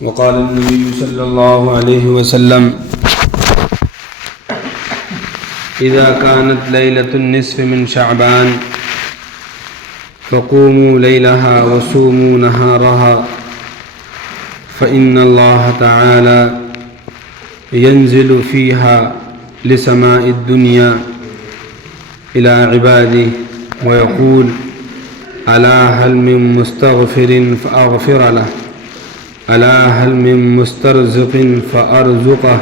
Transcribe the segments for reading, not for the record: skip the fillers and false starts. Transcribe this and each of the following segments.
وقال النبي صلى الله عليه وسلم إذا كانت ليلة النصف من شعبان فقوموا ليلها وصوموا نهارها فإن الله تعالى ينزل فيها لسماء الدنيا إلى عباده ويقول ألا هل من مستغفر فأغفر له ألا هل من مسترزق فأرزقه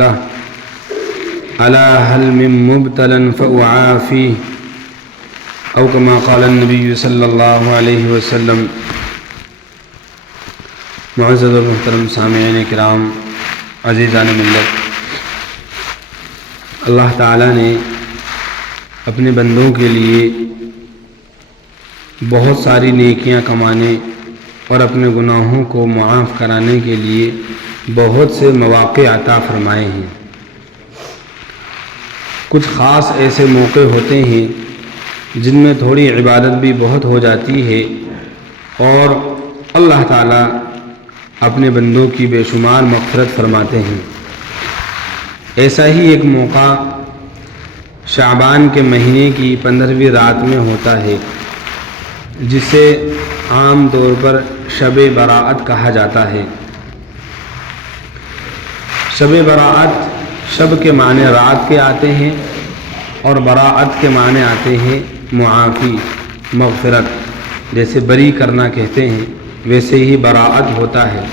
له ألا هل من مبتلى فأعافيه أو كما قال النبي صلی اللہ علیہ وسلم۔ معزز و محترم سامعین کرام، عزیزان ملت، اللہ تعالیٰ نے اپنے بندوں کے لیے بہت ساری نیکیاں کمانے اور اپنے گناہوں کو معاف کرانے کے لیے بہت سے مواقع عطا فرمائے ہیں۔ کچھ خاص ایسے موقع ہوتے ہیں جن میں تھوڑی عبادت بھی بہت ہو جاتی ہے اور اللہ تعالیٰ اپنے بندوں کی بے شمار مغفرت فرماتے ہیں۔ ایسا ہی ایک موقع شعبان کے مہینے کی 15ویں رات میں ہوتا ہے، جسے عام طور پر شب براءت کہا جاتا ہے۔ شب براءت، شب کے معنی رات کے آتے ہیں اور براءت کے معنی آتے ہیں معافی، مغفرت۔ جیسے بری کرنا کہتے ہیں ویسے ہی براءت ہوتا ہے۔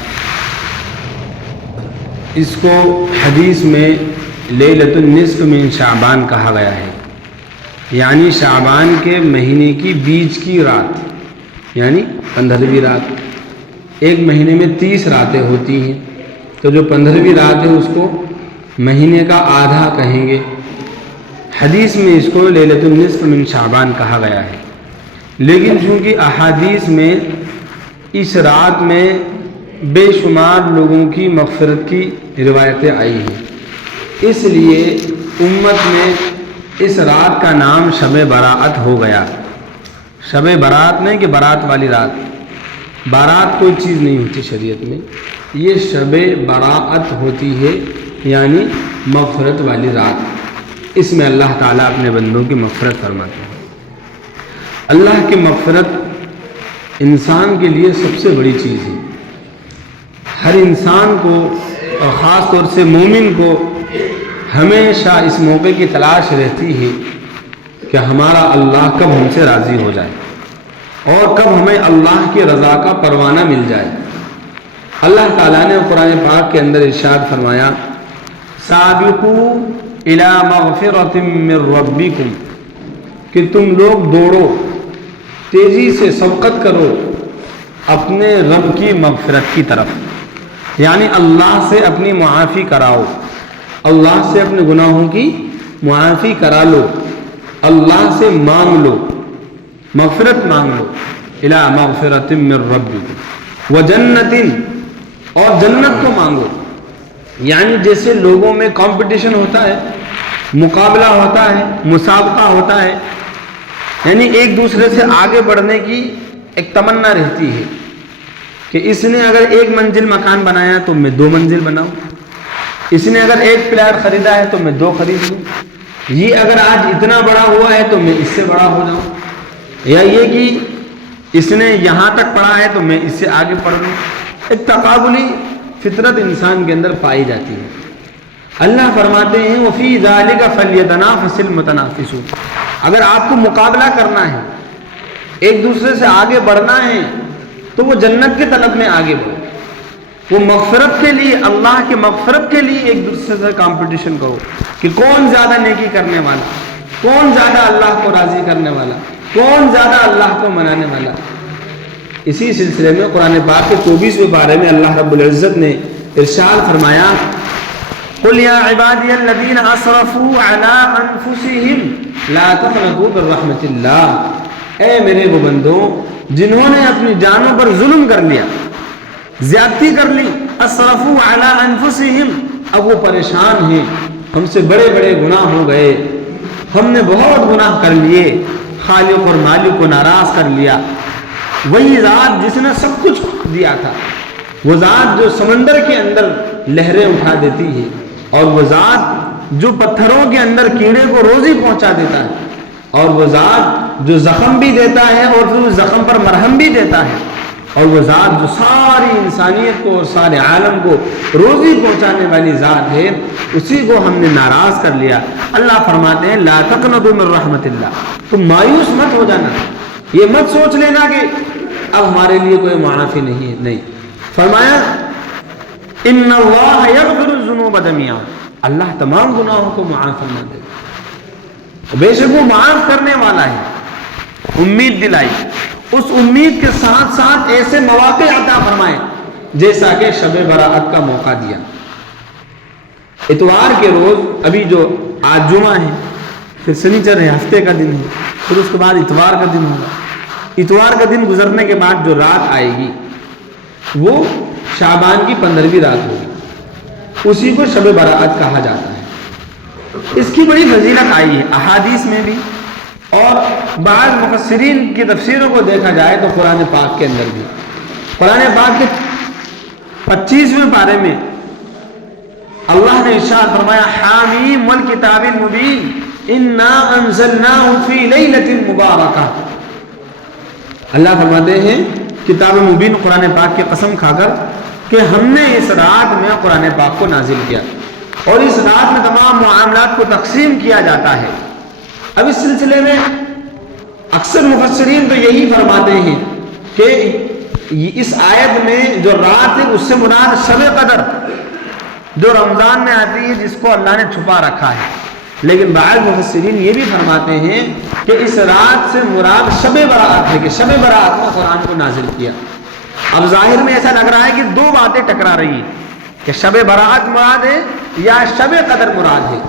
اس کو حدیث میں لیلۃ النصف من شعبان کہا گیا ہے، یعنی شعبان کے مہینے کی بیچ کی رات، یعنی 15ویں رات۔ ایک مہینے میں 30 راتیں ہوتی ہیں، تو جو 15ویں رات ہے اس کو مہینے کا آدھا کہیں گے۔ حدیث میں اس کو لیلۃ النصف من شعبان کہا گیا ہے، لیکن چونکہ احادیث میں اس رات میں بے شمار لوگوں کی مغفرت کی روایتیں آئی ہیں، اس لیے امت میں اس رات کا نام شب براءت ہو گیا۔ شب برات نہیں کہ برات والی رات، بارات کوئی چیز نہیں ہوتی شریعت میں، یہ شب براءت ہوتی ہے، یعنی مغفرت والی رات۔ اس میں اللہ تعالیٰ اپنے بندوں کی مغفرت فرماتے ہیں۔ اللہ کی مغفرت انسان کے لیے سب سے بڑی چیز ہے۔ ہر انسان کو اور خاص طور سے مومن کو ہمیشہ اس موقع کی تلاش رہتی ہے کہ ہمارا اللہ کب ہم سے راضی ہو جائے اور کب ہمیں اللہ کی رضا کا پروانہ مل جائے۔ اللہ تعالیٰ نے قرآن پاک کے اندر ارشاد فرمایا، سابقوا الی مغفرۃ من ربکم، کہ تم لوگ دوڑو، تیزی سے سبقت کرو اپنے رب کی مغفرت کی طرف، یعنی اللہ سے اپنی معافی کراؤ، اللہ سے اپنے گناہوں کی معافی کرا لو، اللہ سے مانگ لو، مغفرت مانگ لو۔ الی مغفرۃ من ربکم وجنۃ، اور جنت کو مانگو۔ یعنی جیسے لوگوں میں کمپٹیشن ہوتا ہے، مقابلہ ہوتا ہے، مسابقہ ہوتا ہے، یعنی ایک دوسرے سے آگے بڑھنے کی ایک تمنا رہتی ہے کہ اس نے اگر 1 منزل مکان بنایا تو میں 2 منزل بناؤں، اس نے اگر 1 پلاٹ خریدا ہے تو میں 2 خرید لوں، یہ اگر آج اتنا بڑا ہوا ہے تو میں اس سے بڑا ہو جاؤں، یا یہ کہ اس نے یہاں تک پڑھا ہے تو میں اس سے آگے پڑھ لوں۔ ایک تقابلی فطرت انسان کے اندر پائی جاتی ہے۔ اللہ فرماتے ہیں وَفِي ذَلِكَ فَلْيَتَنَافَسِ الْمُتَنَافِسُونَ، اگر آپ کو مقابلہ کرنا ہے، ایک دوسرے سے آگے بڑھنا ہے، تو وہ جنت کی طلب میں آگے بڑھو، وہ مغفرت کے لیے، اللہ کی مغفرت کے لیے ایک دوسرے سے کمپٹیشن کرو کہ کون زیادہ نیکی کرنے والا، کون زیادہ اللہ کو راضی کرنے والا، کون زیادہ اللہ کو منانے والا۔ اسی سلسلے میں قرآن پاک کے 24ویں پارے میں اللہ رب العزت نے ارشاد فرمایا، قُلْ يَا عِبَادِيَ الَّذِينَ أَسْرَفُوا عَلَىٰ أَنفُسِهِمْ لَا تَقْنَطُوا مِن رَحْمَةِ اللَّهِ، اے میرے وہ بندوں جنہوں نے اپنی جانوں پر ظلم کر لیا، زیادتی کر لی، اسرفوا علی انفسہم، اب وہ پریشان ہیں، ہم سے بڑے بڑے گناہ ہو گئے، ہم نے بہت گناہ کر لیے، خالق اور مالک کو ناراض کر لیا، وہی ذات جس نے سب کچھ دیا تھا، وہ ذات جو سمندر کے اندر لہریں اٹھا دیتی ہے، اور وہ ذات جو پتھروں کے اندر کیڑے کو روزی پہنچا دیتا ہے، اور وہ ذات جو زخم بھی دیتا ہے اور پھر اس زخم پر مرہم بھی دیتا ہے، اور وہ ذات جو ساری انسانیت کو اور سارے عالم کو روزی پہنچانے والی ذات ہے، اسی کو ہم نے ناراض کر لیا۔ اللہ فرماتے ہیں لا تقنطوا من رحمت اللہ، تم مایوس مت ہو جانا، یہ مت سوچ لینا کہ اب ہمارے لیے کوئی معافی نہیں ہے، نہیں۔ فرمایا ان اللہ یغفر الذنوب جميعا، اللہ تمام گناہوں کو معاف فرما دے گا، بے شک وہ معاف کرنے والا ہے۔ امید دلائی، اس امید کے ساتھ ساتھ ایسے مواقع عطا فرمائے جیسا کہ شب برات کا موقع دیا۔ اتوار کے روز، ابھی جو آج جمعہ ہے، پھر سنیچر ہے، ہفتے کا دن ہے، پھر اس کے بعد اتوار کا دن ہوگا۔ اتوار کا دن گزرنے کے بعد جو رات آئے گی وہ شعبان کی 15ویں رات ہوگی، اسی کو شب برات کہا جاتا ہے۔ اس کی بڑی فضیلت آئی ہے احادیث میں بھی، اور بعض مفسرین کی تفسیروں کو دیکھا جائے تو قرآن پاک کے اندر بھی۔ قرآن پاک کے 25ویں پارے میں اللہ نے ارشاد فرمایا حامیم والکتاب المبین انا انزلناہ فی لیلۃ مبارکہ۔ اللہ فرماتے ہیں کتاب مبین قرآن پاک کی قسم کھا کر کہ ہم نے اس رات میں قرآن پاک کو نازل کیا، اور اس رات میں تمام معاملات کو تقسیم کیا جاتا ہے۔ اب اس سلسلے میں اکثر مفسرین تو یہی فرماتے ہیں کہ اس آیت میں جو رات ہے اس سے مراد شب قدر جو رمضان میں آتی ہے، جس کو اللہ نے چھپا رکھا ہے، لیکن بعض مفسرین یہ بھی فرماتے ہیں کہ اس رات سے مراد شب برات ہے، کہ شب برات میں قرآن کو نازل کیا۔ اب ظاہر میں ایسا لگ رہا ہے کہ دو باتیں ٹکرا رہی ہیں کہ شب برات مراد ہے یا شب قدر مراد ہے۔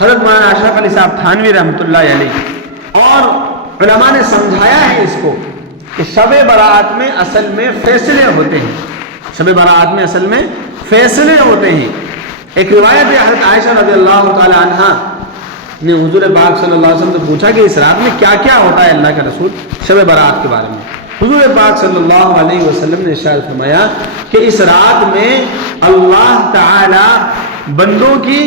حضرت مولانا اشرف علی صاحب تھانوی رحمۃ اللہ علیہ اور علماء نے سمجھایا ہے اس کو کہ شب برات میں اصل میں فیصلے ہوتے ہیں، شب برات میں اصل میں فیصلے ہوتے ہیں۔ ایک روایت ہے حضرت عائشہ رضی اللہ تعالی عنہا نے حضور پاک صلی اللہ علیہ وسلم سے پوچھا کہ اس رات میں کیا کیا ہوتا ہے اللہ کے رسول، شب برات کے بارے میں۔ حضور پاک صلی اللہ علیہ وسلم نے ارشاد فرمایا کہ اس رات میں اللہ تعالی بندوں کی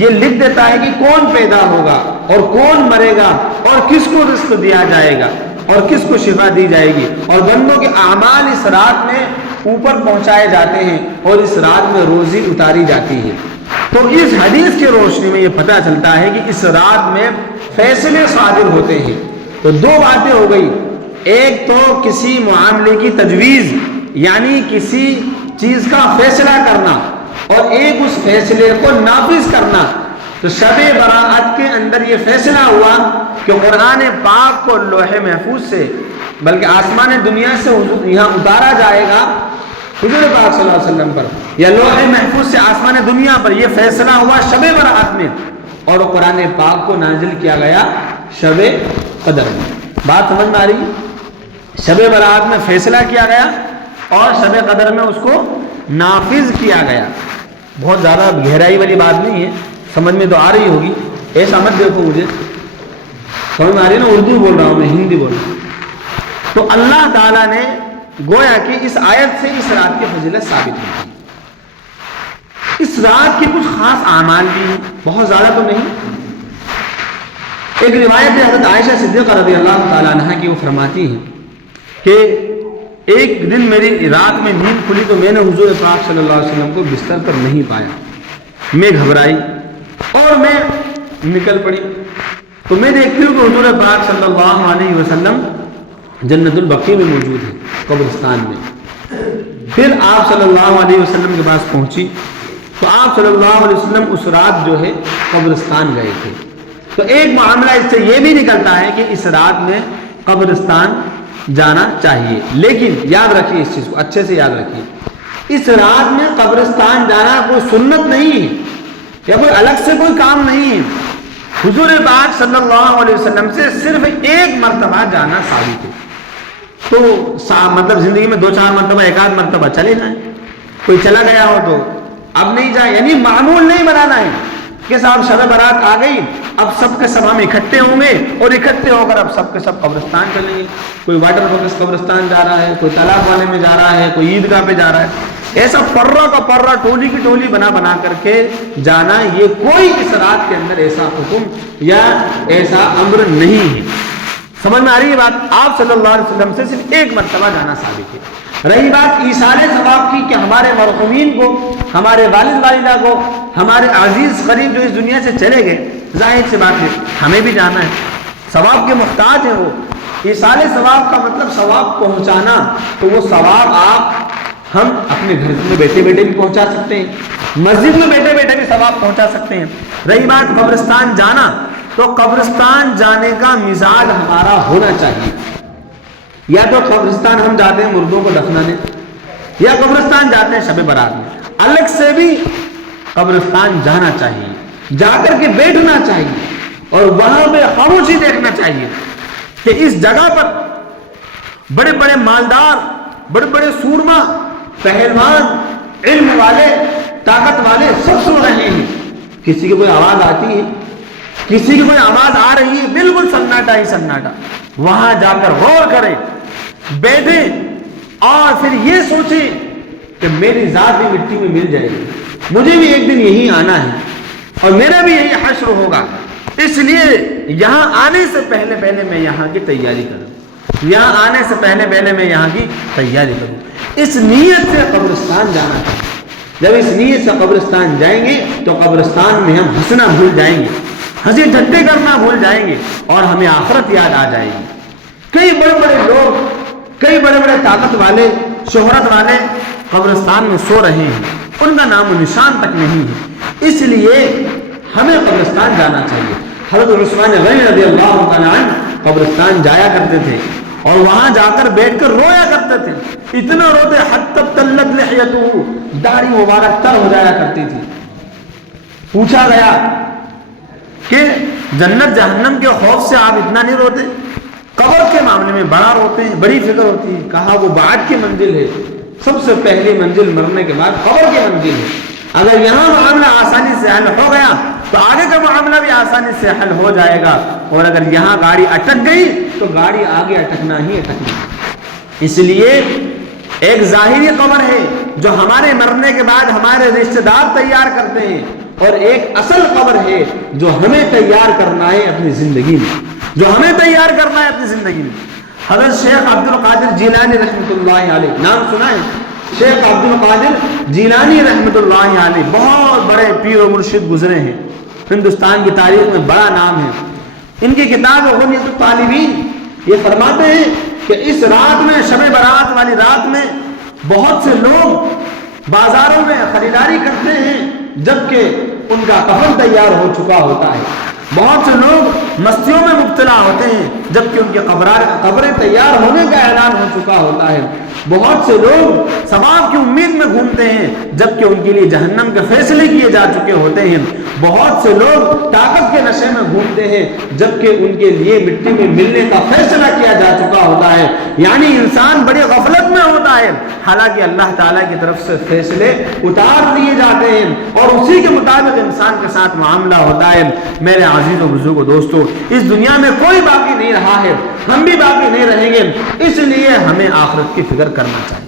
یہ لکھ دیتا ہے کہ کون پیدا ہوگا اور کون مرے گا اور کس کو رزق دیا جائے گا اور کس کو شفا دی جائے گی، اور بندوں کے اعمال اس رات میں اوپر پہنچائے جاتے ہیں اور اس رات میں روزی اتاری جاتی ہے۔ تو اس حدیث کی روشنی میں یہ پتہ چلتا ہے کہ اس رات میں فیصلے صادر ہوتے ہیں۔ تو دو باتیں ہو گئی، ایک تو کسی معاملے کی تجویز یعنی کسی چیز کا فیصلہ کرنا، اور ایک اس فیصلے کو نافذ کرنا۔ تو شب برات کے اندر یہ فیصلہ ہوا کہ قرآن پاک کو لوح محفوظ سے بلکہ آسمان دنیا سے یہاں اتارا جائے گا حضور پاک صلی اللہ علیہ وسلم پر، یا لوح محفوظ سے آسمان دنیا پر، یہ فیصلہ ہوا شب برات میں، اور قرآن پاک کو نازل کیا گیا شب قدر میں۔ بات سمجھ میں آ رہی ہے؟ شب برات میں فیصلہ کیا گیا اور شب قدر میں اس کو نافذ کیا گیا۔ بہت زیادہ گہرائی والی بات نہیں ہے، سمجھ میں تو آ رہی ہوگی، ایسا مت دیکھو مجھے، سمجھ میں آ رہی ہے نا، اردو بول رہا ہوں میں، ہندی بول رہا ہوں۔ تو اللہ تعالیٰ نے گویا کہ اس آیت سے اس رات کی فضیلت ثابت ہوئی۔ اس رات کے کچھ خاص اعمال بھی ہیں، بہت زیادہ تو نہیں۔ ایک روایت ہے حضرت عائشہ صدیقہ رضی اللہ تعالیٰ عنہ کی، وہ فرماتی ہیں کہ ایک دن میری رات میں نیند کھلی تو میں نے حضور پاک صلی اللہ علیہ وسلم کو بستر پر نہیں پایا، میں گھبرائی اور میں نکل پڑی، تو میں دیکھتی ہوں کہ حضور پاک صلی اللہ علیہ وسلم جنت البقیع میں موجود ہے، قبرستان میں۔ پھر آپ صلی اللہ علیہ وسلم کے پاس پہنچی تو آپ صلی اللہ علیہ وسلم اس رات جو ہے قبرستان گئے تھے۔ تو ایک معاملہ اس سے یہ بھی نکلتا ہے کہ اس رات میں قبرستان جانا چاہیے، لیکن یاد رکھیے اس چیز کو اچھے سے یاد رکھیے، اس رات میں قبرستان جانا کوئی سنت نہیں ہے یا کوئی الگ سے کوئی کام نہیں ہے۔ حضور پاک صلی اللہ علیہ وسلم سے صرف ایک مرتبہ جانا ثابت ہے، تو مطلب زندگی میں 2-4 مرتبہ، 1 مرتبہ چلے جائیں، کوئی چلا گیا ہو تو اب نہیں جائے، یعنی معمول نہیں بنانا ہے، کہ صاحب شب برات آ گئی، اب سب کے سب ہم اکٹھے ہوں گے اور اکٹھے ہو کر اب سب کے سب قبرستان چلیں گے. کوئی واٹر فوکس قبرستان جا رہا ہے، کوئی تالاب والے میں جا رہا ہے، کوئی عیدگاہ پہ جا رہا ہے. ایسا پرہ کا پرہ، ٹولی کی ٹولی بنا بنا کر کے جانا، یہ کوئی اس رات کے اندر ایسا حکم یا ایسا امر نہیں ہے. سمجھ میں آ رہی ہے بات؟ آپ صلی اللہ علیہ وسلم سے صرف ایک مرتبہ جانا ثابت ہے. رہی بات ایصال ثواب کی کہ ہمارے مرحومین کو، ہمارے والد والدہ کو، ہمارے عزیز قریب جو اس دنیا سے چلے گئے، ظاہر سی بات ہے ہمیں بھی جانا ہے، ثواب کے محتاج ہیں وہ. ایصال ثواب کا مطلب ثواب پہنچانا، تو وہ ثواب ہم اپنے گھر میں بیٹھے بیٹھے بھی پہنچا سکتے ہیں، مسجد میں بیٹھے بیٹھے بھی ثواب پہنچا سکتے ہیں. رہی بات قبرستان جانا، تو قبرستان جانے کا مزاج ہمارا ہونا چاہیے. یا تو قبرستان ہم جاتے ہیں مردوں کو دفنانے، یا قبرستان جاتے ہیں شب برات میں. الگ سے بھی قبرستان جانا چاہیے، جا کر کے بیٹھنا چاہیے اور وہاں پہ خاموشی دیکھنا چاہیے کہ اس جگہ پر بڑے بڑے مالدار، بڑے بڑے سورما، پہلوان، علم والے، طاقت والے سب سن رہے ہیں. کسی کی کوئی آواز آتی ہے، کسی کی کوئی آواز آ رہی ہے، بالکل سناٹا ہی سناٹا. وہاں جا کر غور کریں، بیٹھیں اور پھر یہ سوچیں کہ میری ذات بھی مٹی میں مل جائے گی، مجھے بھی ایک دن یہی آنا ہے اور میرا بھی یہی حشر ہوگا. اس لیے یہاں آنے سے پہلے پہلے میں یہاں کی تیاری کروں، یہاں آنے سے پہلے پہلے میں یہاں کی تیاری کروں. اس نیت سے قبرستان جانا چاہیے. جب اس نیت سے قبرستان جائیں گے تو قبرستان میں ہم ہنسنا بھول جائیں گے، ہنسی ٹھٹے کرنا بھول جائیں گے اور ہمیں آخرت یاد آ جائے گی. کئی بڑے بڑے لوگ، کئی بڑے بڑے طاقت والے، شہرت والے قبرستان میں سو رہے ہیں، ان کا نام و نشان تک نہیں ہے. اس لیے ہمیں قبرستان جانا چاہیے. حضرت عثمان غنی رضی اللہ تعالیٰ عنہ قبرستان جایا کرتے تھے اور وہاں جا کر بیٹھ کر رویا کرتے تھے. اتنا روتے حتی ابتلت لحیتہ، داڑھی مبارک تر ہو جایا کرتی تھی. پوچھا گیا کہ جنت جہنم کے خوف سے آپ اتنا نہیں روتے؟ قبر کے معاملے میں بڑا روتے ہیں، بڑی فکر ہوتی ہے. کہا وہ بعد کی منزل ہے، سب سے پہلی منزل مرنے کے بعد قبر کی منزل ہے. اگر یہاں معاملہ آسانی سے حل ہو گیا تو آگے کا معاملہ بھی آسانی سے حل ہو جائے گا، اور اگر یہاں گاڑی اٹک گئی تو گاڑی آگے اٹکنا ہی اٹکنا. اس لیے ایک ظاہری قبر ہے جو ہمارے مرنے کے بعد ہمارے رشتہ دار تیار کرتے ہیں، اور ایک اصل قبر ہے جو ہمیں تیار کرنا ہے اپنی زندگی میں، جو ہمیں تیار کرنا ہے اپنی زندگی میں. حضرت شیخ عبد القادر جیلانی رحمۃ اللہ علیہ، نام سنا ہے؟ شیخ عبد القادر جیلانی رحمۃ اللہ علیہ بہت بڑے پیر و مرشد گزرے ہیں، ہندوستان کی تاریخ میں بڑا نام ہے. ان کی کتاب غنیۃ الطالبین یہ فرماتے ہیں کہ اس رات میں، شب برات والی رات میں، بہت سے لوگ بازاروں میں خریداری کرتے ہیں جبکہ ان کا کفن تیار ہو چکا ہوتا ہے. بہت سے لوگ مستیوں میں مبتلا ہوتے ہیں جبکہ ان کی قبریں تیار ہونے کا اعلان ہو چکا ہوتا ہے. بہت سے لوگ ثواب کی امید میں گھومتے ہیں جبکہ ان کے لیے جہنم کے فیصلے کیے جا چکے ہوتے ہیں. بہت سے لوگ طاقت کے نشے میں گھومتے ہیں جبکہ ان کے لیے مٹی میں ملنے کا فیصلہ کیا جا چکا ہوتا ہے. یعنی انسان بڑی غفلت میں ہوتا ہے، حالانکہ اللہ تعالیٰ کی طرف سے فیصلے اتار دیے جاتے ہیں اور اسی کے مطابق انسان کے ساتھ معاملہ ہوتا ہے. میرے عزیز و بزرگوں دوستو، اس دنیا میں کوئی باقی نہیں رہا ہے، ہم بھی باقی نہیں رہیں گے. اس لیے ہمیں آخرت کی فکر کرنا چاہیے.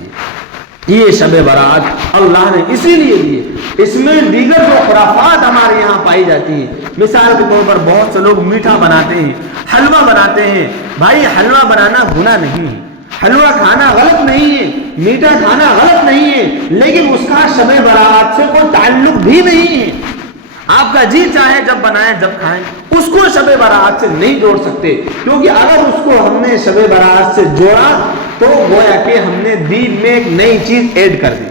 یہ شب برات اللہ نے اسی لیے دیے. اس میں دیگر جو خرافات ہمارے یہاں پائی جاتی ہیں، مثال کے طور پر بہت سے لوگ میٹھا بناتے ہیں، حلوہ بناتے ہیں. بھائی حلوہ بنانا گناہ نہیں ہے، حلوہ کھانا غلط نہیں ہے، میٹھا کھانا غلط نہیں ہے، لیکن اس کا شب برات سے کوئی تعلق بھی نہیں ہے. آپ کا جی چاہے جب بنائیں جب کھائیں، اس کو شب برات سے نہیں جوڑ سکتے، کیونکہ اگر اس کو ہم نے شب برات سے جوڑا تو گویا کہ ہم نے دین میں ایک نئی چیز ایڈ کر دی،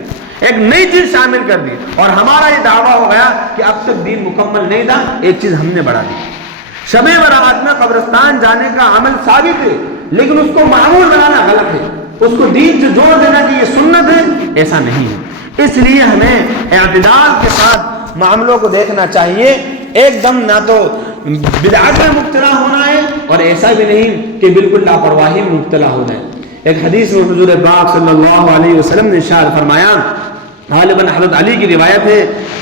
ایک نئی چیز شامل کر دی، اور ہمارا یہ دعویٰ ہو گیا کہ اب تک دین مکمل نہیں تھا، ایک چیز ہم نے بڑھا دی. شب برات میں قبرستان جانے کا عمل ثابت ہے، لیکن اس کو معمول بنانا غلط ہے. اس کو دین سے جوڑ دینا کہ یہ سنت ہے، ایسا نہیں ہے. اس لیے ہمیں اعتدال کے ساتھ معاملوں کو دیکھنا چاہیے. ایک دم نہ تو بدعت میں مبتلا ہونا ہے اور ایسا بھی نہیں کہ بالکل لاپرواہی میں مبتلا ہونا ہے. ایک حدیث میں حضور پاک صلی اللہ علیہ وسلم نے ارشاد فرمایا، غالباً حضرت علی کی روایت ہے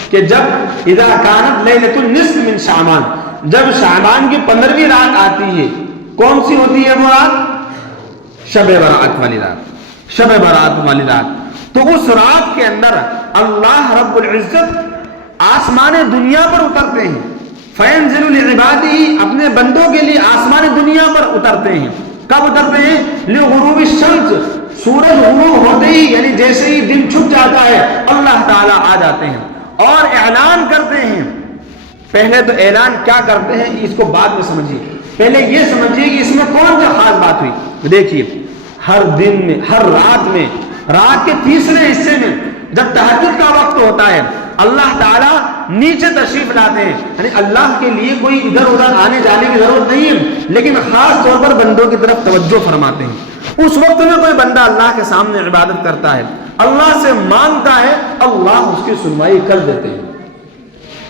کہ جب اذا کانت لیلۃ النصف من شعبان، جب شعبان کی 15ویں رات آتی ہے، کون سی ہوتی ہے وہ رات؟ شب برات والی رات، شب برات والی رات۔ تو اس رات کے اندر اللہ رب العزت آسمان دنیا پر اترتے ہیں، فینزل لعبادہ، اپنے بندوں کے لیے آسمان دنیا پر اترتے ہیں۔ کب اترتے ہیں؟ لغروب الشمس، سورج غروب ہوتے ہی، یعنی جیسے ہی دن چھپ جاتا ہے اللہ تعالیٰ آ جاتے ہیں اور اعلان کرتے ہیں۔ پہلے تو اعلان کیا کرتے ہیں اس کو بعد میں سمجھیے، پہلے یہ سمجھیے کہ اس میں کون سا خاص بات ہوئی۔ دیکھیے ہر دن میں، ہر رات میں، رات کے تیسرے حصے میں جب تہجد کا وقت ہوتا ہے اللہ تعالیٰ نیچے تشریف لاتے ہیں، یعنی اللہ کے لیے کوئی ادھر ادھر آنے جانے کی ضرورت نہیں ہے، لیکن خاص طور پر بندوں کی طرف توجہ فرماتے ہیں۔ اس وقت میں کوئی بندہ اللہ کے سامنے عبادت کرتا ہے، اللہ سے مانگتا ہے، اللہ اس کی سنوائی کر دیتے ہیں۔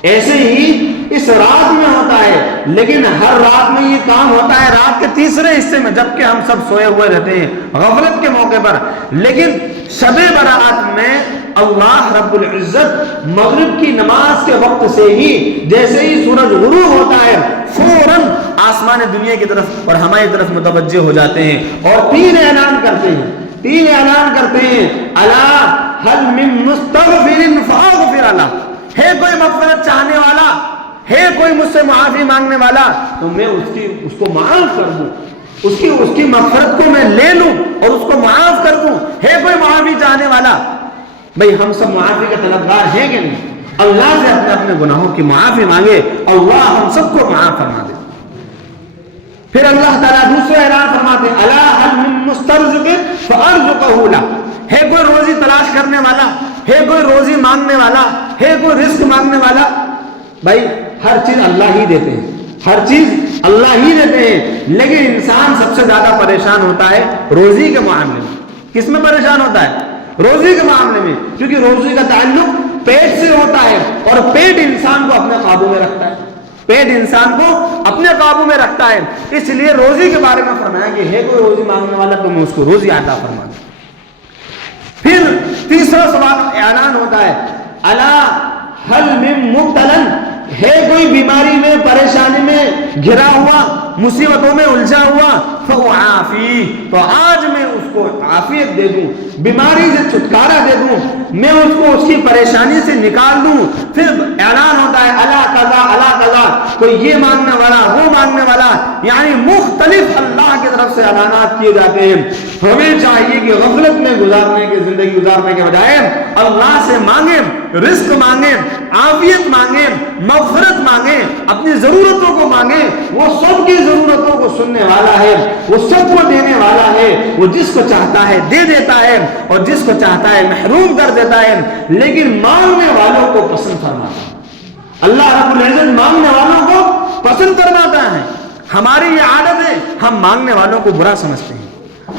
ایسے ہی اس رات میں ہوتا ہے، لیکن ہر رات میں یہ کام ہوتا ہے رات کے تیسرے حصے میں، جبکہ ہم سب سوئے ہوئے رہتے ہیں غفلت کے موقع پر۔ لیکن شب برات میں اللہ رب العزت مغرب کی نماز کے وقت سے ہی، جیسے ہی سورج غروب ہوتا ہے، فوراً آسمان دنیا کی طرف اور ہماری طرف متوجہ ہو جاتے ہیں اور تین اعلان کرتے ہیں، تین اعلان کرتے ہیں، الا هل من مستغفر فاغفر له، ہے کوئی مغفرت چاہنے والا، ہے کوئی مجھ سے معافی مانگنے والا تو میں اس کو معاف کر دوں، اس کی مغفرت کو میں لے لوں اور اس کو معاف کر دوں۔ ہے کوئی معافی چاہنے والا؟ بھئی ہم سب معافی کے طلبگار ہیں کہ نہیں؟ اللہ سے اپنے اپنے گناہوں کی معافی مانگے، اللہ ہم سب کو معاف فرما دے۔ پھر اللہ تعالیٰ دوسرا اعلان فرماتے ہیں، الا هل من مسترزق فارزقه له، ہے کوئی روزی تلاش کرنے والا، ہے کوئی روزی مانگنے والا، ہے کوئی رزق مانگنے والا؟ بھائی ہر چیز اللہ ہی دیتے ہیں، ہر چیز اللہ ہی دیتے ہیں، لیکن انسان سب سے زیادہ پریشان ہوتا ہے روزی کے معاملے میں۔ کس میں پریشان ہوتا ہے؟ روزی کے معاملے میں، کیونکہ روزی کا تعلق پیٹ سے ہوتا ہے اور پیٹ انسان کو اپنے قابو میں رکھتا ہے، پیٹ انسان کو اپنے قابو میں رکھتا ہے۔ اس لیے روزی کے بارے میں فرمایا کہ ہے کوئی روزی مانگنے والا تو میں اس کو روزی عطا فرما دوں۔ پھر تیسرا سوال اعلان ہوتا ہے، الا هل من مبتلا، ہے کوئی بیماری میں، پریشانی میں گھرا ہوا، مصیبتوں میں الجھا ہوا، فاعافی، تو آج میں اس کو عافیت دے دوں، بیماری سے چھٹکارا دے دوں، میں اس کو اس کی پریشانی سے نکال دوں۔ پھر اعلان ہوتا ہے الا قضا الا قضا، کوئی یہ مانگنے والا، وہ مانگنے والا، یعنی مختلف اللہ کی طرف سے اعلانات کیے جاتے ہیں۔ ہمیں چاہیے کہ غفلت میں زندگی گزارنے کے بجائے اللہ سے مانگیں، رزق مانگیں، عافیت مانگیں، مغفرت مانگیں، اپنی ضرورتوں کو مانگیں۔ وہ سب کی ضرورتوں کو سننے والا ہے، وہ سب کو دینے والا ہے، وہ جس کو چاہتا ہے دے دیتا ہے اور جس کو چاہتا ہے محروم کر دیتا ہے، لیکن مانگنے والوں کو پسند فرماتا ہے۔ اللہ رب العزت مانگنے والوں کو پسند فرماتا ہے۔ ہماری یہ عادت ہے، ہم مانگنے والوں کو برا سمجھتے ہیں،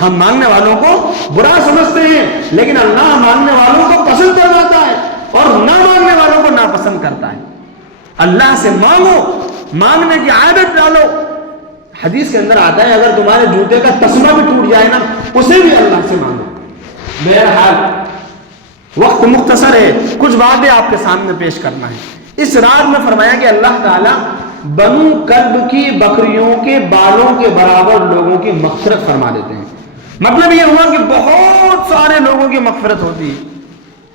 ہم مانگنے والوں کو برا سمجھتے ہیں، لیکن اللہ مانگنے والوں کو پسند فرماتا ہے اور نہ مانگنے والوں کو ناپسند کرتا ہے۔ اللہ سے مانگو، مانگنے کی عادت ڈالو۔ حدیث کے اندر آتا ہے اگر تمہارے جوتے کا تسمہ بھی ٹوٹ جائے نا، اسے بھی اللہ سے مانگو۔ بہرحال وقت مختصر ہے، کچھ باتیں آپ کے سامنے پیش کرنا ہے۔ اس رات میں فرمایا کہ اللہ تعالیٰ بنو کلب کی بکریوں کے بالوں کے برابر لوگوں کی مغفرت فرما دیتے ہیں۔ مطلب یہ ہوا کہ بہت سارے لوگوں کی مغفرت ہوتی ہے،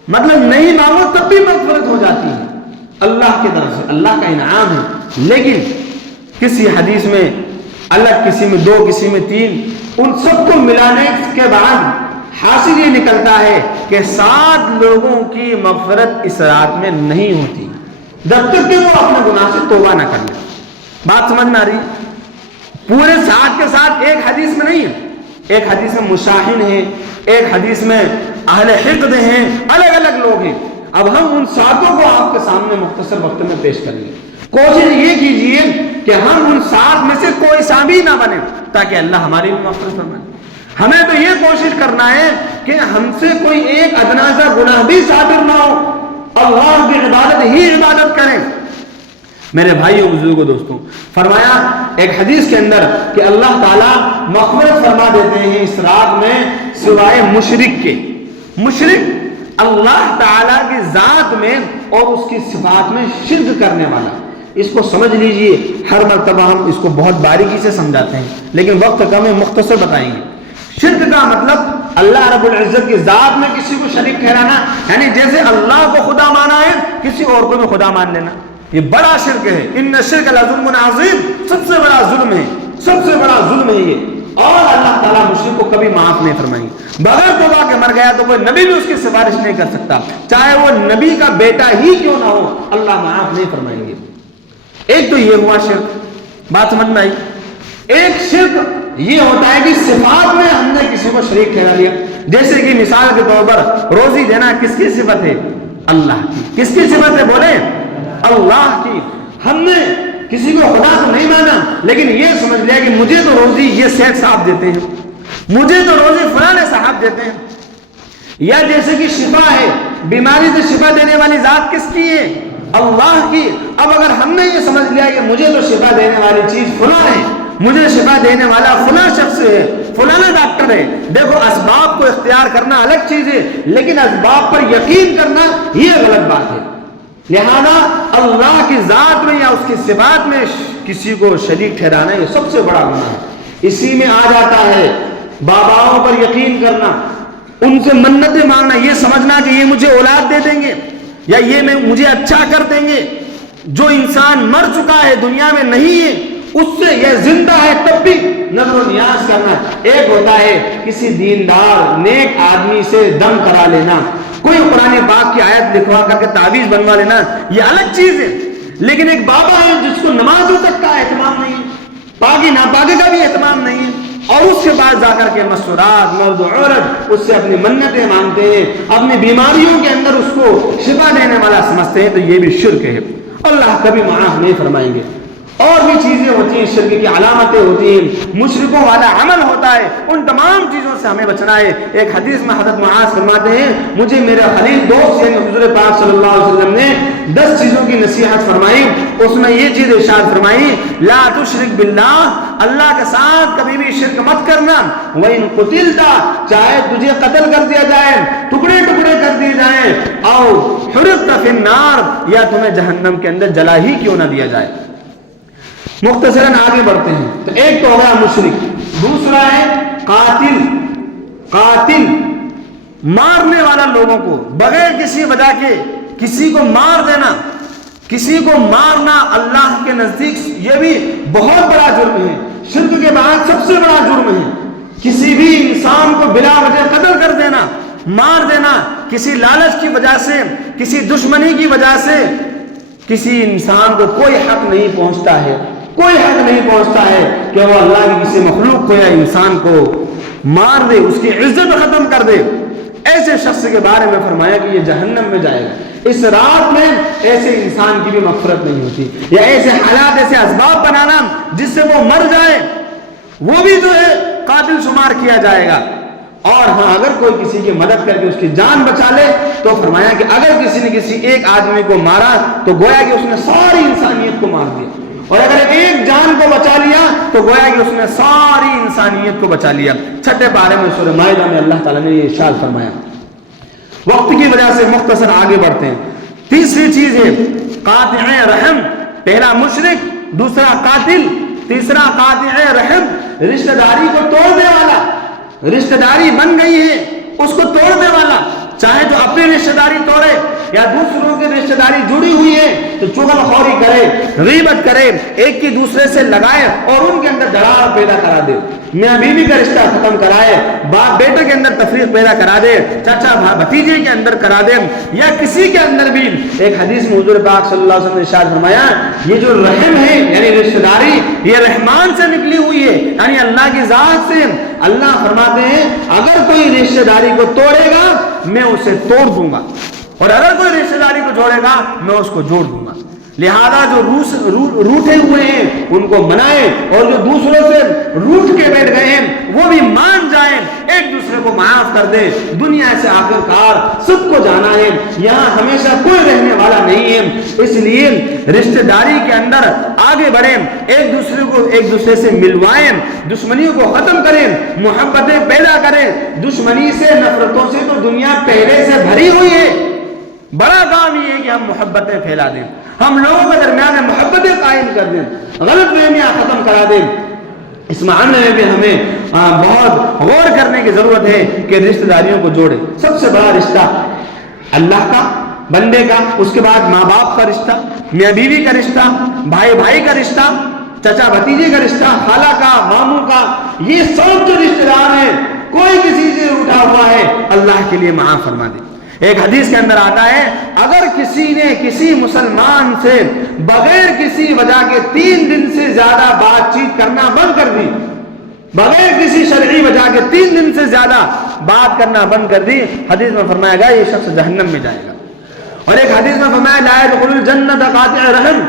مطلب نہیں مانگو تب بھی مغفرت ہو جاتی ہے اللہ کی طرف سے، اللہ کا انعام ہے۔ لیکن کسی حدیث میں الگ، کسی میں 2، کسی میں 3، ان سب کو ملانے کے بعد حاصل یہ نکلتا ہے کہ 7 لوگوں کی مغفرت اس رات میں نہیں ہوتی جب تک کہ وہ اپنے گناہ سے توبہ نہ کر لیں۔ بات سمجھ میں آ رہی ہے؟ پورے 7 کے ساتھ ایک حدیث میں نہیں ہے، ایک حدیث میں مشاہن ہیں، ایک حدیث میں اہل حقد ہیں، الگ الگ لوگ ہیں۔ اب ہم ان 7 کو آپ کے سامنے مختصر وقت میں پیش کریں گے۔ کوشش یہ کیجئے کہ ہم ان 7 میں سے کوئی سا بھی نہ بنے تاکہ اللہ ہماری بھی مغفرت فرمائے۔ ہمیں تو یہ کوشش کرنا ہے کہ ہم سے کوئی ایک ادنا سا گناہ بھی صادر نہ ہو، اللہ کی عبادت ہی عبادت کریں۔ میرے بھائیوں، بزرگوں، دوستوں، فرمایا ایک حدیث کے اندر کہ اللہ تعالیٰ مغفرت فرما دیتے ہیں اس رات میں سوائے مشرک کے۔ مشرک اللہ تعالیٰ کی ذات میں اور اس کی صفات میں شرک کرنے والا. اس کو سمجھ لیجئے، ہر مرتبہ ہم اس کو بہت باریکی سے سمجھاتے ہیں لیکن وقت کم ہے، مختصر بتائیں گے. شرک کا مطلب اللہ رب العزت کی ذات میں کسی کو شریک ٹھہرانا، یعنی جیسے اللہ کو خدا مانا ہے کسی اور کو بھی خدا مان لینا، یہ بڑا شرک ہے. ان الشرک لظلم عظیم، سب سے بڑا ظلم ہے، سب سے بڑا ظلم ہے یہ. اور اللہ تعالیٰ مشرک کو کبھی معاف نہیں فرمائیں گے. بغیر توبہ کے مر گیا تو کوئی نبی بھی اس کی سفارش نہیں کر سکتا، چاہے وہ نبی کا بیٹا ہی کیوں نہ ہو، اللہ معاف نہیں فرمائیں گے. ایک تو یہ ہوا شرک، بات سمجھ میں آئی. ایک شرک یہ ہوتا ہے کہ صفات میں ہم نے کسی کو شریک ٹھہرا لیا. جیسے کہ مثال کے طور پر روزی دینا کس کی صفت ہے؟ اللہ کی. کس کی صفت ہے بولے؟ اللہ کی. ہم نے کسی کو خدا تو نہیں مانا لیکن یہ سمجھ لیا کہ مجھے تو روزی یہ سیٹ صاحب دیتے ہیں، مجھے تو روزی فلاں صاحب دیتے ہیں. یا جیسے کہ شفا ہے، بیماری سے شفا دینے والی ذات کس کی ہے؟ اللہ کی. اب اگر ہم نے یہ سمجھ لیا کہ مجھے تو شفا دینے والی چیز فلاں ہے، مجھے شفا دینے والا فلاں شخص ہے، فلاں ڈاکٹر ہے. دیکھو اسباب کو اختیار کرنا الگ چیز ہے لیکن اسباب پر یقین کرنا یہ غلط بات ہے. لہذا اللہ کی ذات میں یا اس کی صفات میں کسی کو شریک ٹھہرانا یہ سب سے بڑا گناہ ہے. اسی میں آ جاتا ہے باباؤں پر یقین کرنا، ان سے منتیں مانگنا، یہ سمجھنا کہ یہ مجھے اولاد دے دیں گے یا یہ مجھے اچھا کر دیں گے. جو انسان مر چکا ہے دنیا میں نہیں ہے اس سے یہ زندہ ہے تب بھی نظر و نیاز کرنا. ایک ہوتا ہے کسی دیندار نیک آدمی سے دم کرا لینا، کوئی قرآن پاک کی آیت لکھوا کر کے تعویذ بنوا لینا، یہ الگ چیز ہے. لیکن ایک بابا ہے جس کو نمازوں تک کا اہتمام نہیں ہے، پاکی ناپاکی کا بھی اہتمام نہیں ہے، اور اس کے بعد جا کر کے مستورات مرد و عورت اس سے اپنی منتیں مانگتے ہیں، اپنی بیماریوں کے اندر اس کو شفا دینے والا سمجھتے ہیں، تو یہ بھی شرک ہے. اللہ کبھی معاف نہیں فرمائیں گے. اور بھی چیزیں ہوتی ہیں، شرک کی علامتیں ہوتی ہیں، مشرکوں والا عمل ہوتا ہے، ان تمام چیزوں سے ہمیں بچنا ہے. ایک حدیث میں حضرت معاذ فرماتے ہیں مجھے میرا خلیل دوست یعنی حضور پاک صلی اللہ علیہ وسلم نے 10 چیزوں کی نصیحت فرمائی. اس میں یہ چیز ارشاد فرمائی لا تشرک باللہ، اللہ کے ساتھ کبھی بھی شرک مت کرنا. وَإِن قُتِلْتَ، چاہے تجھے قتل کر دیا جائے، ٹکڑے ٹکڑے کر دیے جائیں، او حرقت فی النار، یا تمہیں جہنم کے اندر جلا ہی کیوں نہ دیا جائے. مختصراً آگے بڑھتے ہیں. تو ایک تو ہوگا مشرک، دوسرا ہے قاتل. قاتل مارنے والا، لوگوں کو بغیر کسی وجہ کے کسی کو مار دینا. کسی کو مارنا اللہ کے نزدیک یہ بھی بہت بڑا جرم ہے، شرک کے بعد سب سے بڑا جرم ہے. کسی بھی انسان کو بلا وجہ قتل کر دینا، مار دینا، کسی لالچ کی وجہ سے، کسی دشمنی کی وجہ سے کسی انسان کو کوئی حق نہیں پہنچتا ہے، کوئی حق نہیں پہنچتا ہے کہ وہ اللہ کی کسی مخلوق کو یا انسان کو مار دے، اس کی عزت ختم کر دے. ایسے شخص کے بارے میں فرمایا کہ یہ جہنم میں جائے گا. اس رات میں ایسے انسان کی بھی مغفرت نہیں ہوتی، یا ایسے حالات ایسے اسباب بنانا جس سے وہ مر جائے، وہ بھی جو ہے قاتل شمار کیا جائے گا. اور ہاں اگر کوئی کسی کی مدد کر کے اس کی جان بچا لے تو فرمایا کہ اگر کسی نے کسی ایک آدمی کو مارا تو گویا کہ اس نے ساری انسانیت کو مار دیا، اور اگر ایک جان کو بچا لیا تو گویا کہ اس نے ساری انسانیت کو بچا لیا. 6 پارے میں سورہ مائدہ میں اللہ تعالیٰ نے یہ ارشاد فرمایا. وقت کی وجہ سے مختصر آگے بڑھتے ہیں. تیسری چیز ہے قاطع رحم. پہلا مشرک، دوسرا قاتل، تیسرا قاطع رحم، رشتہ داری کو توڑنے والا. رشتہ داری بن گئی ہے اس کو توڑنے والا، چاہے تو اپنی رشتہ داری توڑے یا دوسروں کی رشتہ داری جڑی ہوئی ہے تو چغل خوری کرے، غیبت کرے، ایک کی دوسرے سے لگائے اور ان کے اندر دراڑ پیدا کرا دے، میاں بیوی کا رشتہ ختم کرائے، باپ بیٹے کے اندر تفریق پیدا کرا دے، چچا بھتیجے کے اندر کرا دے، یا کسی کے اندر بھی. ایک حدیث میں حضور پاک صلی اللہ علیہ وسلم نے ارشاد فرمایا یہ جو رحم ہے یعنی رشتہ داری یہ رحمان سے نکلی ہوئی ہے، یعنی اللہ کی ذات سے. اللہ فرماتے ہیں اگر کوئی رشتہ داری کو توڑے گا میں اسے توڑ دوں گا، اور اگر کوئی رشتہ داری کو جوڑے گا میں اس کو جوڑ دوں گا. لہذا جو روٹے ہوئے ہیں ان کو منائیں، اور جو دوسروں سے روٹ کے بیٹھ گئے ہیں وہ بھی مان جائیں، ایک دوسرے کو معاف کر دیں. دنیا سے آخرکار سب کو جانا ہے، یہاں ہمیشہ کوئی رہنے والا نہیں ہے. اس لیے رشتہ داری کے اندر آگے بڑھیں، ایک دوسرے سے ملوائیں، دشمنیوں کو ختم کریں، محبتیں پیدا کریں۔ دشمنی سے، نفرتوں سے تو دنیا پہلے سے بھری ہوئی ہے، بڑا کام یہ ہے کہ ہم محبتیں پھیلا دیں، ہم لوگوں کے درمیان محبتیں قائم کر دیں، غلط فہمیاں ختم کرا دیں۔ اس معاملے میں بھی ہمیں بہت غور کرنے کی ضرورت ہے کہ رشتہ داریوں کو جوڑیں۔ سب سے بڑا رشتہ اللہ کا، بندے کا، اس کے بعد ماں باپ کا رشتہ، میاں بیوی کا رشتہ، بھائی بھائی کا رشتہ، چچا بھتیجے کا رشتہ، خالہ کا، ماموں کا، یہ سب جو رشتہ دار ہیں، کوئی کسی سے اٹھا ہوا ہے اللہ کے لیے معاف فرما دے۔ ایک حدیث کے اندر آتا ہے اگر کسی نے کسی مسلمان سے بغیر کسی وجہ کے 3 دن سے زیادہ بات چیت کرنا بند کر دی، بغیر کسی شرعی وجہ کے 3 دن سے زیادہ بات کرنا بند کر دی، حدیث میں فرمایا گیا یہ شخص جہنم میں جائے گا۔ اور ایک حدیث میں فرمایا لا يدخل الجنة قاطع رحم،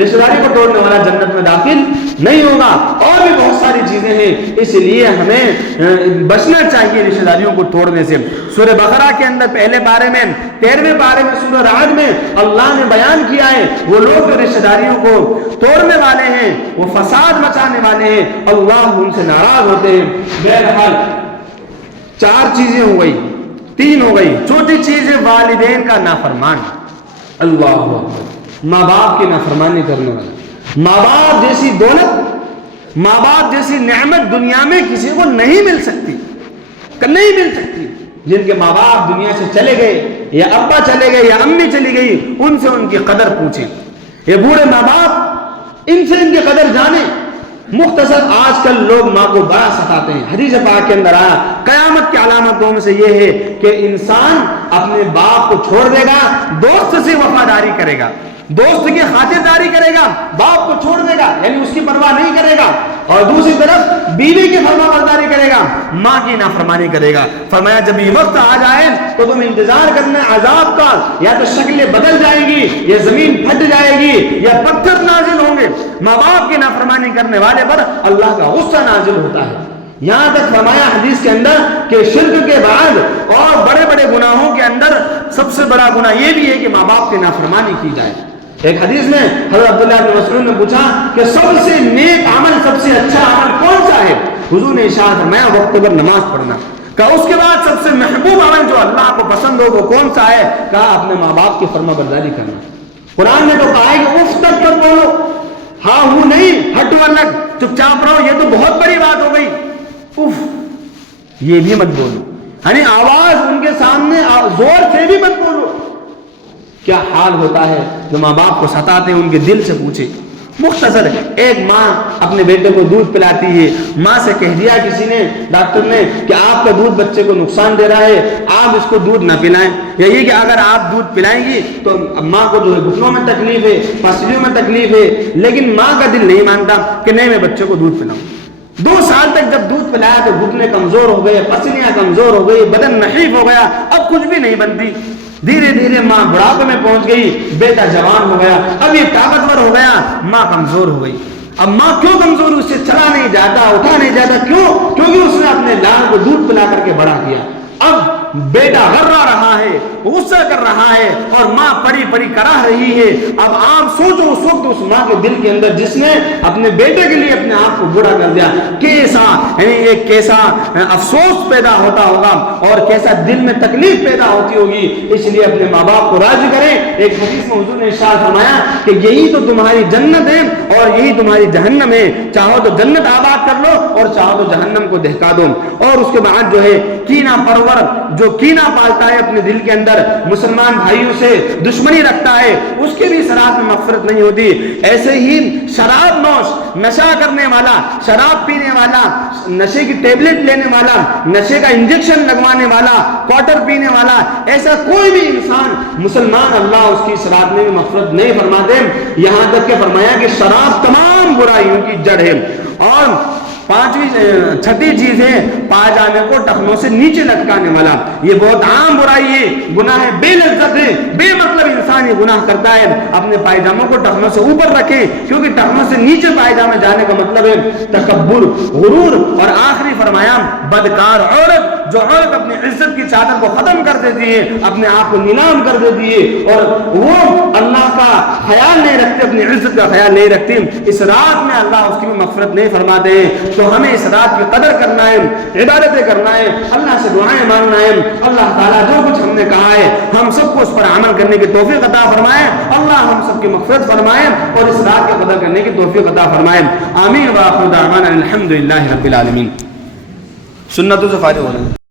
رشتہ داری کو توڑنے والا جنت میں داخل نہیں ہوگا۔ اور بھی بہت ساری چیزیں ہیں، اس لیے ہمیں بچنا چاہیے رشتہ داریوں کو توڑنے سے۔ سورہ بقرہ کے اندر پہلے پارے میں 13ویں پارے میں سورہ رعد میں اللہ نے بیان کیا ہے وہ لوگ جو رشتہ داریوں کو توڑنے والے ہیں، وہ فساد مچانے والے ہیں، اللہ ان سے ناراض ہوتے ہیں۔ بہرحال 4 چیزیں ہو گئی، 3 ہو گئی۔ چوتھی چیز ہے والدین کا نافرمان، اللہ اکبر، ماں باپ کی نافرمانی کرنے والا۔ ماں باپ جیسی دولت، ماں باپ جیسی نعمت دنیا میں کسی کو نہیں مل سکتی، نہیں مل سکتی۔ جن کے ماں باپ دنیا سے چلے گئے، یا ابا چلے گئے یا امی چلی گئی، ان سے ان کی قدر پوچھیں۔ یہ بوڑھے ماں باپ، ان سے ان کی قدر جانیں۔ مختصر آج کل لوگ ماں کو بڑا ستاتے ہیں۔ حدیث پاک کے اندر آیا قیامت کی علامتوں میں سے یہ ہے کہ انسان اپنے باپ کو چھوڑ دے گا، دوست سے وفاداری کرے گا، دوست کی خاطرداری کرے گا، باپ کو چھوڑ دے گا یعنی اس کی پرواہ نہیں کرے گا، اور دوسری طرف بیوی کی فرما برداری کرے گا، ماں کی نافرمانی کرے گا۔ فرمایا جب یہ وقت آ جائے تو تم انتظار کرنا عذاب کا، یا تو شکلیں بدل جائیں گی، یا زمین پھٹ جائے گی، یا پتھر نازل ہوں گے۔ ماں باپ کی نافرمانی کرنے والے پر اللہ کا غصہ نازل ہوتا ہے۔ یہاں تک فرمایا حدیث کے اندر کہ شرک کے بعد اور بڑے بڑے گناہوں کے اندر سب سے بڑا گناہ یہ بھی ہے کہ ماں باپ کی نافرمانی کی جائے۔ ایک حدیث میں حضرت عبداللہ بن مسعود نے پوچھا کہ سب سے نیک عمل، سب سے اچھا عمل کون سا ہے؟ حضور نے ارشاد فرمایا وقت پر نماز پڑھنا۔ کہا اس کے بعد سب سے محبوب عمل جو اللہ کو پسند ہو وہ کون سا ہے؟ کہا اپنے ماں باپ کی فرما برداری کرنا۔ قرآن نے تو کہا ہے کہ اف تک مت بولو، ہاں ہوں نہیں، ہٹ ورنک، چپ چاپ رہو، یہ تو بہت بڑی بات ہو گئی، اف یہ بھی مت بولو، یعنی آواز ان کے سامنے زور سے بھی مت بولو۔ کیا حال ہوتا ہے جو ماں باپ کو ستاتے ہیں، ان کے دل سے پوچھے۔ مختصر ایک ماں اپنے بیٹے کو دودھ پلاتی ہے، ماں سے کہہ دیا کسی نے، ڈاکٹر نے، کہ آپ کا دودھ بچے کو نقصان دے رہا ہے، آپ اس کو دودھ نہ پلائیں، یا یہ کہ اگر آپ دودھ پلائیں گی تو ماں کو جو ہے گھٹنوں میں تکلیف ہے، پسلیوں میں تکلیف ہے، لیکن ماں کا دل نہیں مانتا کہ نہیں میں بچے کو دودھ پلاؤں۔ 2 سال تک جب دودھ پلایا تو گھٹنے کمزور ہو گئے، پسلیاں کمزور ہو گئی، بدن نحیف ہو گیا، اب کچھ بھی نہیں بنتی۔ دھیرے دھیرے ماں بڑھاپے میں پہنچ گئی، بیٹا جوان ہو گیا، اب یہ طاقتور ہو گیا، ماں کمزور ہو گئی۔ اب ماں کیوں کمزور؟ اس سے چلا نہیں جاتا، اٹھا نہیں جاتا، کیوں؟ کیونکہ اس نے اپنے لال کو دودھ پلا کر کے بڑا کیا۔ اب بیٹا غرا رہا ہے، غصہ کر رہا ہے، اور ماں پڑی پڑی کراہ رہی ہے۔ اب آپ سوچو اس وقت اس ماں کے دل کے اندر جس نے اپنے بیٹے کے لیے اپنے آپ کو بوڑھا کر دیا، کیسا یعنی ایک کیسا افسوس پیدا ہوتا ہوگا اور کیسا دل میں تکلیف پیدا ہوتی ہوگی۔ اس لیے اپنے ماں باپ کو راضی کریں۔ ایک حدیث میں حضور نے ارشاد فرمایا کہ یہی تو تمہاری جنت ہے اور یہی تمہاری جہنم ہے، چاہو تو جنت آباد کر لو اور چاہو تو جہنم کو دہکا دو۔ اور اس کے بعد جو ہے کینہ پرور، جو کینہ پالتا ہے اپنے دل کے اندر، مسلمان بھائیوں سے دشمنی رکھتا ہے، اس کے بھی صراط میں مغفرت نہیں ہوتی۔ ایسے ہی شراب نوش، نشہ کرنے والا، شراب پینے والا، نشے کی ٹیبلٹ لینے والا، نشے کا انجیکشن لگوانے والا، کوارٹر پینے والا، ایسا کوئی بھی انسان مسلمان اللہ اس کی صراط میں بھی مغفرت نہیں فرماتے۔ یہاں تک کہ فرمایا کہ شراب تمام برائیوں کی جڑ ہے۔ اور چھٹی چیز ہے پاجامے کو ٹخنوں سے نیچے لٹکانے والا، یہ بہت عام برائی ہے، گناہ بے لذت ہے، بے مطلب انسان یہ گناہ کرتا ہے، اپنے پائجاموں کو ٹخنوں سے اوپر رکھے، کیونکہ ٹخنوں سے نیچے پائجامے جانے کا مطلب ہے تکبر، غرور۔ اور آخری فرمایا بدکار عورت، جو عورت اپنی عزت کی چادر کو ختم کر دیتی ہے، اپنے آپ کو نیلام کر دیتی ہے اور وہ اللہ کا خیال نہیں رکھتے، اپنی عزت کا خیال نہیں رکھتی، اس رات میں اللہ اس کی بھی مغفرت نہیں فرماتے ہیں۔ تو ہمیں اس رات کی قدر کرنا ہے، عبادتیں کرنا ہے، اللہ سے دعائیں مانگنا ہے۔ اللہ تعالیٰ جو کچھ ہم نے کہا ہے ہم سب کو اس پر عمل کرنے کی توفیق عطا فرمائے، اللہ ہم سب کی مغفرت فرمائے اور اس رات کی قدر کرنے کی توفیق عطا فرمائے، آمین۔ وآخر دعوانا الحمدللہ رب العالمین۔ سنتوں سے فائدہ ہونا ہے۔